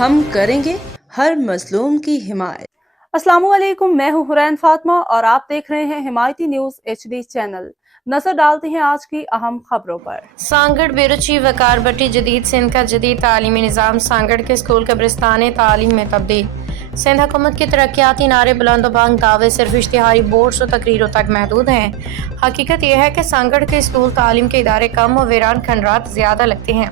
ہم کریں گے ہر مظلوم کی حمایت۔ السلام علیکم، میں ہوں حرین فاطمہ اور آپ دیکھ رہے ہیں حمایتی نیوز HD چینل۔ نظر ڈالتے ہیں آج کی اہم خبروں پر۔ سانگڑ بیروچی وقار بٹی جدید سندھ کا جدید تعلیمی نظام سانگڑ کے اسکول قبرستان تعلیم میں تبدیل۔ سندھ حکومت کے ترقیاتی نعرے بلند و بانگ دعوے صرف اشتہاری بورڈز و تقریروں تک محدود ہیں۔ حقیقت یہ ہے کہ سانگڑ کے اسکول تعلیم کے ادارے کم و ویران کھنڈرات زیادہ لگتے ہیں۔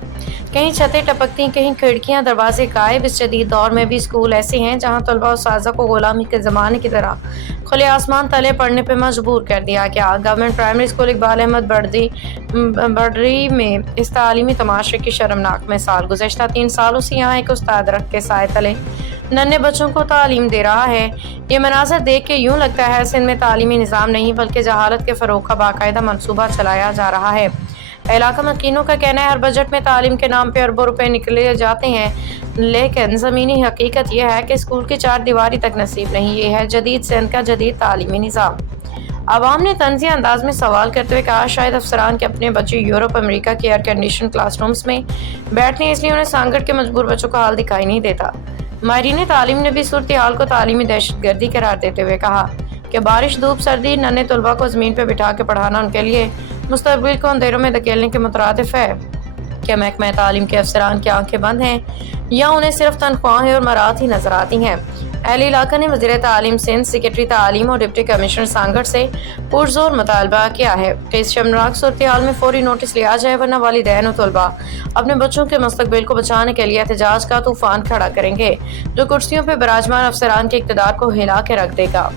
کہیں چھتیں ٹپکتی، کہیں کھڑکیاں دروازے غائب۔ اس جدید دور میں بھی اسکول ایسے ہیں جہاں طلبہ و اساتذہ کو غلامی کے زمانے کی طرح کھلے آسمان تلے پڑھنے پہ مجبور کر دیا گیا۔ Government primary school Iqbal Ahmed بڑری میں اس تعلیمی تماشے کی شرمناک مثال۔ گزشتہ 3 سالوں سے یہاں ایک استاد درخت کے سائے تلے ننھے بچوں کو تعلیم دے رہا ہے۔ یہ مناظر دیکھ کے یوں لگتا ہے سندھ میں تعلیمی نظام نہیں بلکہ جہالت کے فروغ کا باقاعدہ منصوبہ چلایا جا رہا ہے۔ علاقہ مکینوں کا کہنا ہے ہر بجٹ میں تعلیم کے نام پہ اربوں روپے نکلے جاتے ہیں، لیکن زمینی حقیقت یہ ہے کہ اسکول کی 4 دیواری تک نصیب نہیں۔ یہ ہے جدید سندھ کا جدید تعلیمی نظام۔ عوام نے طنزیہ انداز میں سوال کرتے ہوئے کہا شاید افسران کے اپنے بچے یورپ امریکہ کے ایئر کنڈیشن کلاس رومز میں بیٹھتے ہیں، اس لیے انہیں سانگڑ کے مجبور بچوں کا حال دکھائی نہیں دیتا۔ ماہرین تعلیم نے بھی صورتحال کو تعلیمی دہشت گردی قرار دیتے ہوئے کہا کہ بارش، دھوپ، سردی، ننھے طلباء کو زمین پہ بٹھا کے پڑھانا ان کے لیے مستقبل کو اندھیروں میں دھکیلنے کے مترادف ہے۔ کیا محکمہ تعلیم کے افسران کی آنکھیں بند ہیں یا انہیں صرف تنخواہیں اور مراد ہی نظر آتی ہیں؟ اہل علاقہ نے وزیر تعلیم سندھ، سیکریٹری تعلیم اور ڈپٹی کمشنر سانگڑ سے پرزور مطالبہ کیا ہے کہ اس شرمناک صورتحال میں فوری نوٹس لیا جائے ورنہ والدین و طلباء اپنے بچوں کے مستقبل کو بچانے کے لیے احتجاج کا طوفان کھڑا کریں گے جو کرسیوں پہ براجمان افسران کے اقتدار کو ہلا کے رکھ دے گا۔